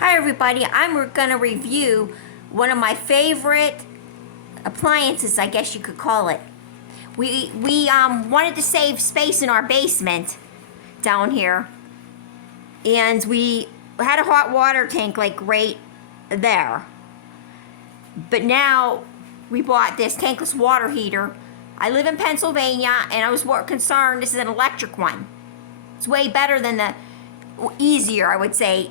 Hi everybody, I'm gonna review one of my favorite appliances, I guess you could call it. We wanted to save space in our basement down here, and we had a hot water tank like right there. But now we bought this tankless water heater. I live in Pennsylvania, and I was more concerned. This is an electric one. It's way better than easier, I would say,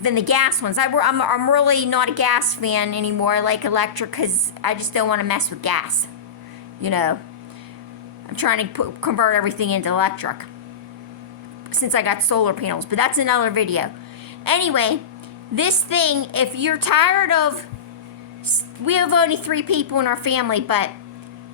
than the gas ones. I'm really not a gas fan anymore. I like electric because I just don't want to mess with gas. You know, I'm trying to convert everything into electric since I got solar panels, but that's another video. Anyway, this thing, if you're tired of, we have only 3 people in our family, but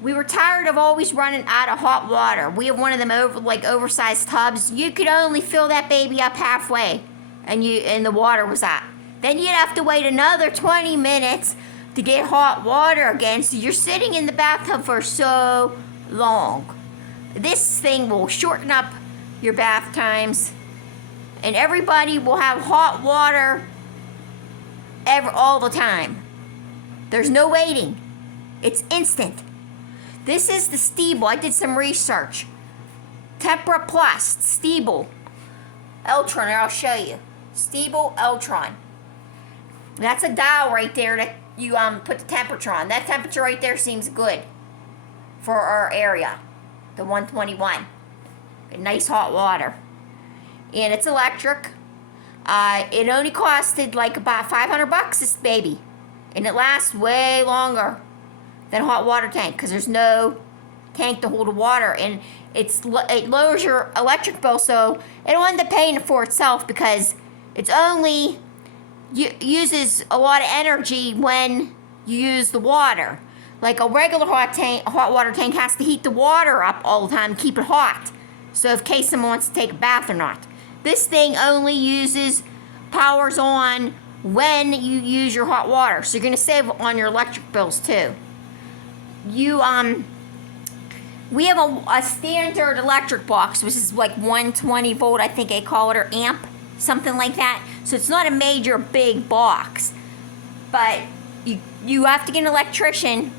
we were tired of always running out of hot water. We have one of them oversized tubs. You could only fill that baby up halfway, and the water was out. Then you'd have to wait another 20 minutes to get hot water again, so you're sitting in the bathtub for so long. This thing will shorten up your bath times, and everybody will have hot water all the time. There's no waiting. It's instant. This is the Stiebel. I did some research. Tempra Plus, Stiebel Eltron, I'll show you. Stiebel Eltron. That's a dial right there that you put the temperature on. That temperature right there seems good for our area, the 121. Nice hot water. And it's electric. It only costed like about $500, this baby. And it lasts way longer than a hot water tank because there's no tank to hold the water. And it lowers your electric bill, so it'll end up paying for itself because it's only uses a lot of energy when you use the water. Like a regular hot water tank has to heat the water up all the time, keep it hot. So in case someone wants to take a bath or not. This thing only powers on when you use your hot water. So you're gonna save on your electric bills too. We have a standard electric box, which is like 120 volt, I think they call it, or amp, something like that. So it's not a major big box, but you have to get an electrician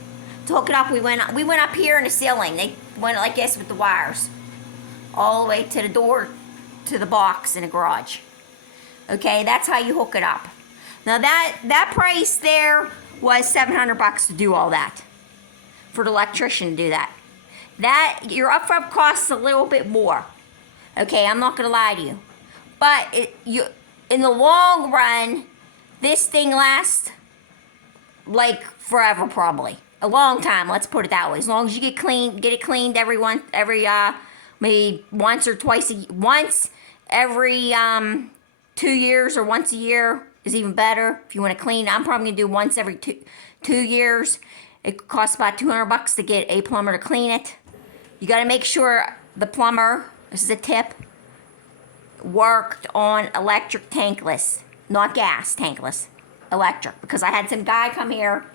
to hook it up. We went up here in the ceiling. They went like this with the wires all the way to the door to the box in the garage. Okay, that's how you hook it up. Now that price there was $700 to do all that, for the electrician to do that. Your upfront costs a little bit more. Okay, I'm not gonna lie to you, but in the long run, this thing lasts like forever, probably a long time. Let's put it that way. As long as you get it cleaned maybe once every 2 years, or once a year is even better. If you want to clean, I'm probably gonna do once every two years. It costs about $200 to get a plumber to clean it. You got to make sure the plumber, this is a tip, worked on electric tankless, not gas tankless, electric. Because I had some guy come here,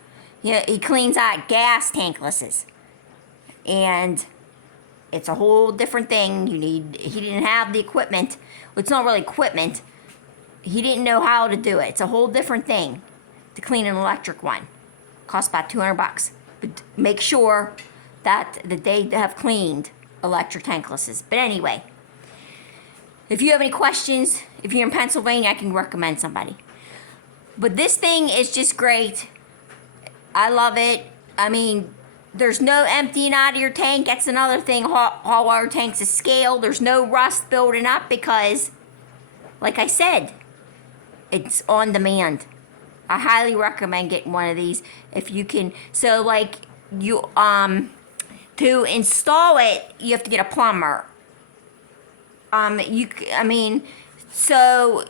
he cleans out gas tanklesses, and it's a whole different thing. He didn't have the equipment. Well, it's not really equipment. He didn't know how to do it. It's a whole different thing to clean an electric one. Costs about $200. But make sure that they have cleaned electric tanklesses. But anyway, if you have any questions, if you're in Pennsylvania, I can recommend somebody. But this thing is just great. I love it. I mean, there's no emptying out of your tank. That's another thing. Hot water tanks is scale. There's no rust building up because, like I said, it's on demand. I highly recommend getting one of these if you can. So like to install it, you have to get a plumber. So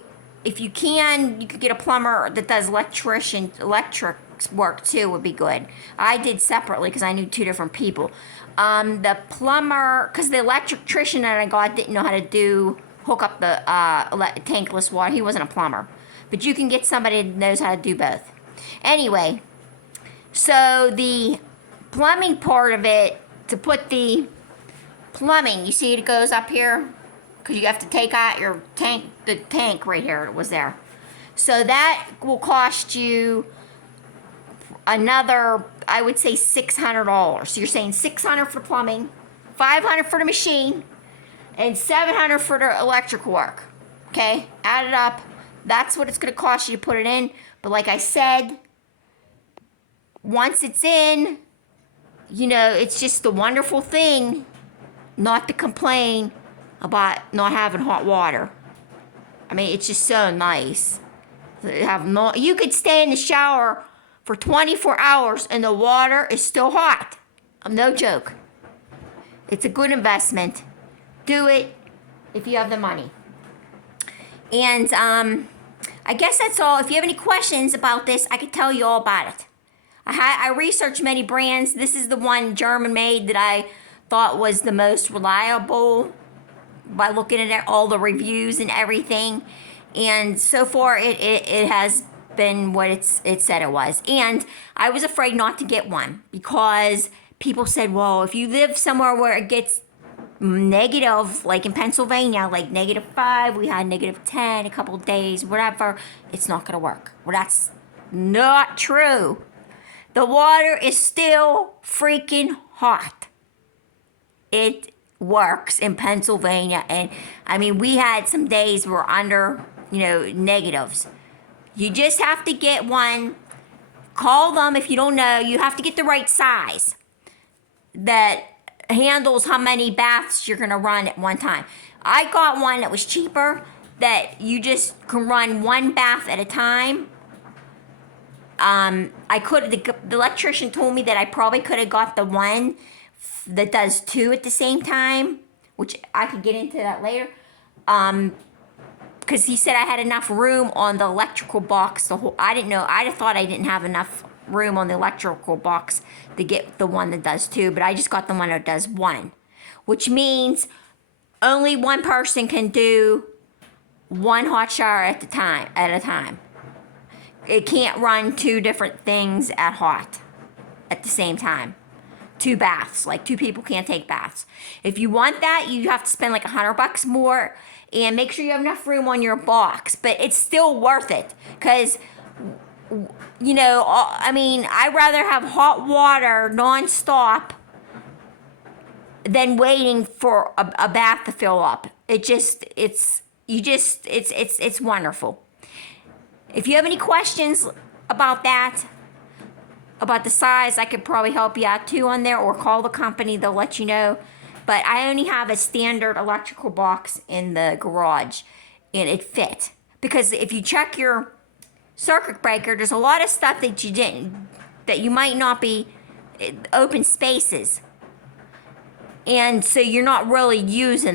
if you could get a plumber that does electric work too, would be good. I did separately because I knew 2 different people. The plumber, because the electrician that I got didn't know how to hook up the tankless water. He wasn't a plumber. But you can get somebody that knows how to do both. Anyway, so the plumbing part of it, to put the plumbing, you see it goes up here, because you have to take out your tank, the tank right here, it was there. So that will cost you another, I would say $600. So you're saying $600 for plumbing, $500 for the machine, and $700 for the electrical work. Okay, add it up. That's what it's going to cost you to put it in. But like I said, once it's in, you know, it's just a wonderful thing not to complain about not having hot water. I mean, it's just so nice. You could stay in the shower for 24 hours and the water is still hot. No joke. It's a good investment. Do it if you have the money. And I guess that's all. If you have any questions about this, I could tell you all about it. I researched many brands. This is the one German made that I thought was the most reliable by looking at all the reviews and everything. And so far it has been what it said it was. And I was afraid not to get one because people said, well, if you live somewhere where it gets negative, like in Pennsylvania, like -5, we had -10 a couple of days, whatever, it's not gonna work. Well, that's not true. The water is still freaking hot. It works in Pennsylvania, and I mean, we had some days we were under, you know, negatives. You just have to get one. Call them if you don't know. You have to get the right size that handles how many baths you're gonna run at one time. I got one that was cheaper, that you just can run one bath at a time. The electrician told me that I probably could have got the one that does 2 at the same time, which I could get into that later. Because he said I had enough room on the electrical box. I didn't know. I thought I didn't have enough room on the electrical box to get the one that does 2, but I just got the one that does 1, which means only one person can do one hot shower at a time. It can't run 2 different things at the same time. 2 baths, like 2 people can't take baths. If you want that, you have to spend like $100 more and make sure you have enough room on your box, but it's still worth it because, you know, I mean, I'd rather have hot water nonstop than waiting for a bath to fill up. It's wonderful. If you have any questions about that, about the size, I could probably help you out too on there, or call the company, they'll let you know. But I only have a standard electrical box in the garage, and it fit. Because if you check your circuit breaker, there's a lot of stuff that you might not be, open spaces. And so you're not really using